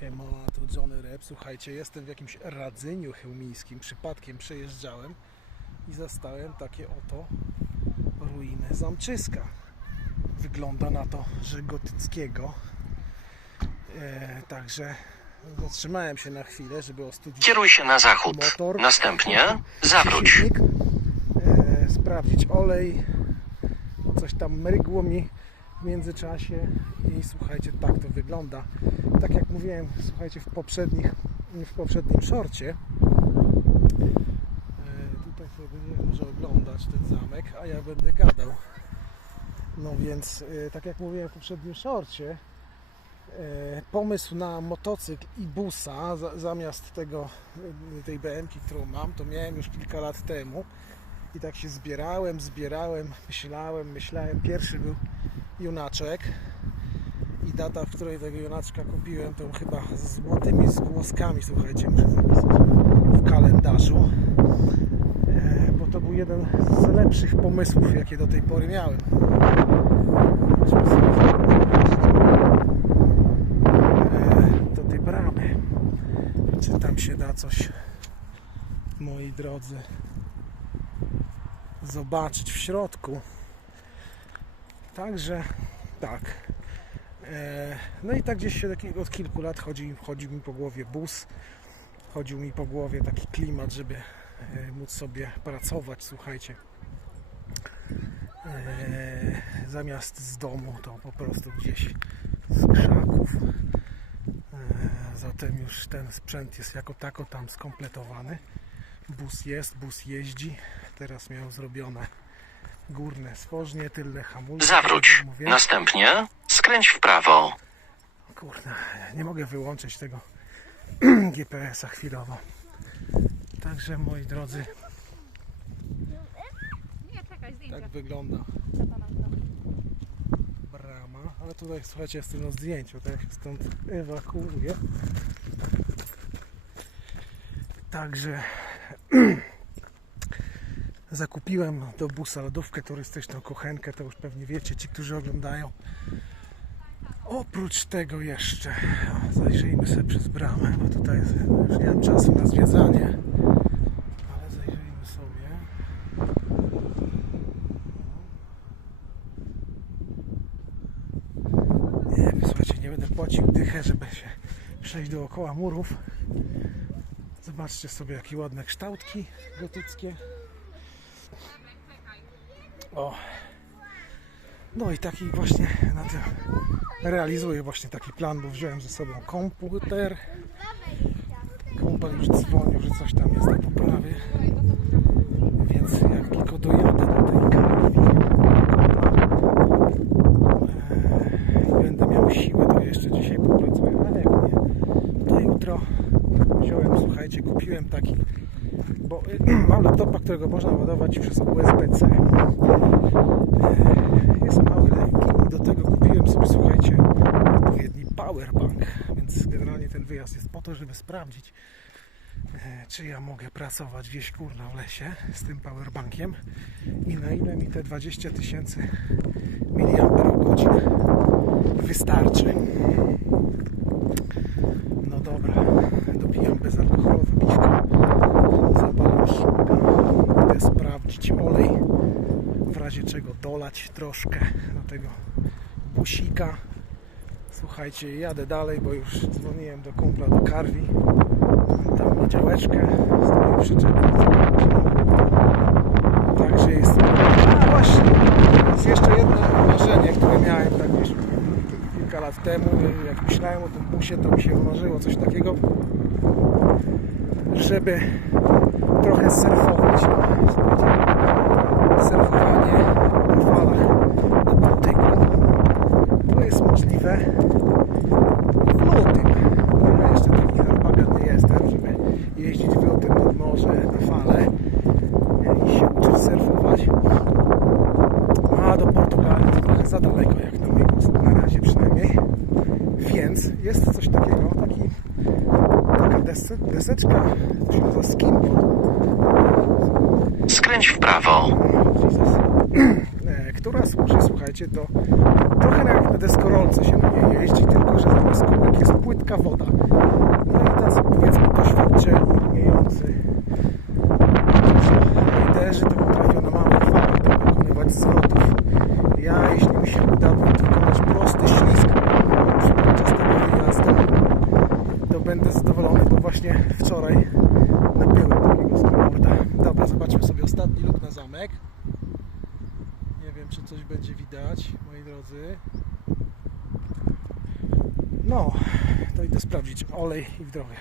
Siema, tu Johnny Rep. Słuchajcie, jestem w jakimś Radzyniu chełmińskim. Przypadkiem przejeżdżałem i zastałem takie oto ruiny zamczyska. Wygląda na to, że gotyckiego. E, także zatrzymałem się na chwilę, żeby ostudzić Kieruj się na zachód. motor. Następnie zawróć. silnik, e, sprawdzić olej. Coś tam mrygło mi w międzyczasie i słuchajcie, tak to wygląda. Tak jak mówiłem, słuchajcie, w poprzednich, w poprzednim szorcie. E, tutaj sobie będzie może oglądać ten zamek, a ja będę gadał. No więc, e, tak jak mówiłem w poprzednim szorcie, e, pomysł na motocykl i busa za, zamiast tego, tej BM, którą mam, to miałem już kilka lat temu i tak się zbierałem, zbierałem, myślałem, myślałem. Pierwszy był junaczek i data, w której tego junaczka kupiłem, to chyba z złotymi zgłoskami, słuchajcie, w kalendarzu, E, bo to był jeden z lepszych pomysłów, jakie do tej pory miałem. E, do tej bramy. Czy tam się da coś, moi drodzy, zobaczyć w środku. Także tak. E, No i tak gdzieś się od kilku lat chodzi, chodzi mi po głowie bus, chodził mi po głowie taki klimat, żeby e, móc sobie pracować, słuchajcie. E, Zamiast z domu to po prostu gdzieś z krzaków. Zatem już ten sprzęt jest jako tako tam skompletowany. Bus jest, bus jeździ. Teraz miał zrobione górne stworznie, tylne hamulce. Zawróć. mówię. Następnie skręć w prawo. Kurde, nie mogę wyłączyć tego GPS-a chwilowo. Także moi drodzy, Nie, czekaj, zdjęcia. tak wygląda brama. Ale tutaj słuchajcie, jestem na zdjęciu, tak jak się stąd ewakuuję. Także zakupiłem do busa lodówkę turystyczną, kuchenkę, to już pewnie wiecie, ci, którzy oglądają. Oprócz tego jeszcze zajrzyjmy sobie przez bramę, bo tutaj już nie mam czasu na zwiedzanie. Ale zajrzyjmy sobie. Nie słuchajcie, nie będę płacił dychę, żeby się przejść dookoła murów. Zobaczcie sobie, jakie ładne kształtki gotyckie. O. No i taki właśnie na tym realizuję właśnie taki plan, bo wziąłem ze sobą komputer. Kumpel już dzwonił, że coś tam jest do poprawy. Więc jak tylko dojadę do tej karwi i będę miał siłę, to jeszcze dzisiaj popracuję, ale jak nie, to jutro wziąłem, słuchajcie, kupiłem taki, bo y, mam laptopa, którego można ładować przez USB-C. E, Jest mały, lekki do tego kupiłem sobie, słuchajcie, odpowiedni powerbank, więc generalnie ten wyjazd jest po to, żeby sprawdzić, e, czy ja mogę pracować gdzieś kurna w lesie z tym powerbankiem i na ile mi te 20 tysięcy miliamperogodzin wystarczy. No dobra, dopijam bezalkoholowe piwko, zapalam szybko, idę sprawdzić olej, w razie czego dolać troszkę do tego busika. Słuchajcie, jadę dalej, bo już dzwoniłem do kumpla do Karwi. Tam na działeczkę stoi przyczepnik. Także jest. A właśnie, jest jeszcze jedno marzenie, które miałem tak już kilka lat temu. Jak myślałem o tym busie, to mi się marzyło coś takiego, żeby trochę surfować. Słuchajcie, Surfowanie na falach na Bałtyku. To jest możliwe w lutym. Ja jeszcze taki narbagan nie jestem, żeby jeździć w lutym nad morze na fale i się uczyć surfować. A do Portugalii to trochę za daleko, jak mój gust, na razie przynajmniej. Więc jest coś takiego, taki, taka desy, deseczka, to się nazywa skimboard, Skręć w prawo. Jesus. E, która służy, słuchajcie, do trochę jak na deskorolce się na niej jeździ, tylko że zamiast kółek jest płytka woda. to będę zadowolony, bo właśnie wczoraj nabyłem takiego snowboarda. Dobra, zobaczmy sobie ostatni luk na zamek. Nie wiem, czy coś będzie widać, moi drodzy. No, to idę sprawdzić olej i w drogę.